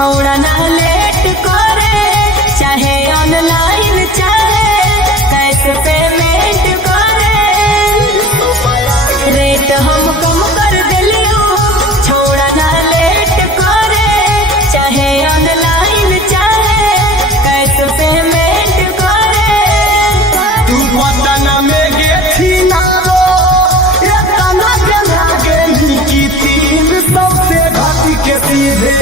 छोड़ा ना लेट करे, चाहे ऑनलाइन चाहे कैसे पेमेंट करे, रेट हम कम कर दिलियो। छोड़ा ना लेट करे, चाहे ऑनलाइन चाहे कैसे पेमेंट करे। तू पटना में गेथी ना रो, इतना गंगा गेली की 300 से घाटी के सीधे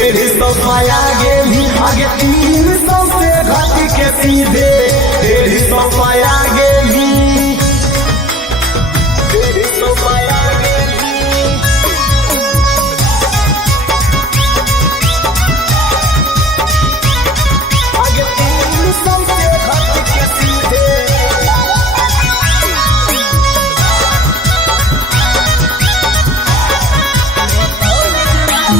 150 पाया गेली, आगे 300 से घाटी के सीधे 150 पाया गेली, 150 पाया गेली, आगे 300 से घाटी के सीधे।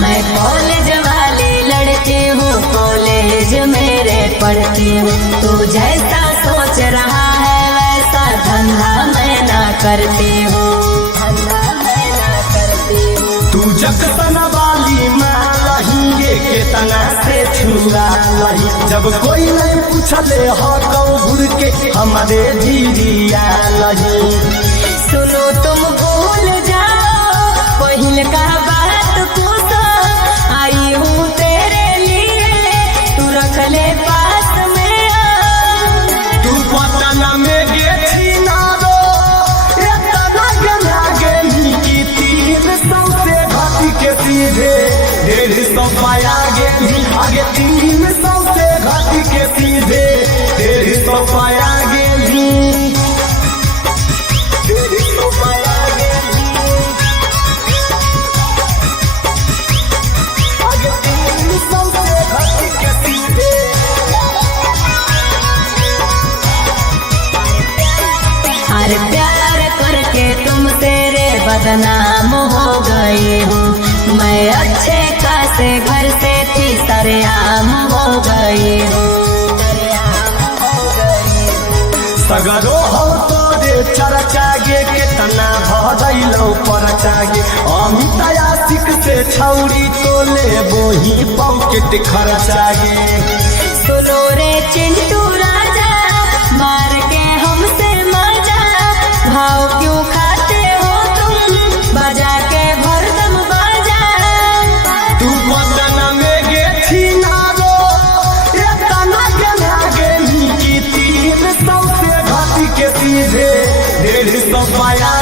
मैं कॉलेज वाली लड़की हूँ, कॉलेज मेरे पढ़ती हूँ। तू जैसा सोच रहा है वैसा धंधा मैं ना करती हूँ, धंधा मैं ना करती हूँ। तू जगतन वाली माँ रही के तना से छुआ लही, जब कोई नहीं पूछले हो गुर के हमारे दीदिया लही। सुनो तुम भूल जाओ पहिल का बात पूछो, आई हूँ तेरे लिए तू रख ले पास में। तू पटना में गेथी ना रो, इतना गंगा गेली की 300 से घाटी के सीधे 150 पाया गेली, आगे 300 से घाटी के सीधे 150 पाया गेली, 150 पाया गेली, आगे 300 से घाटी के सीधे। हर प्यार करके तुम तेरे बदनाम हो गई हूँ, मैं अच्छे खासे घर से थी सरेआम हो गई हूँ, सरेआम हो गई हूँ। सगरो हो तोरे चर्चा गे, कितना भदैलो परचा गे, अमिता आशिक से छौरी तोले बोही पॉकेट खर्चा गे। सुनो रे चिंटू राजा, मार के हमसे मजा, भाव क्यों खाते हो तुम, बजा के भरदम बाजा। तू पटना में गेथी ना रो, इतना गंगा गेली की 300 से घाटी के सीधे 150 पाया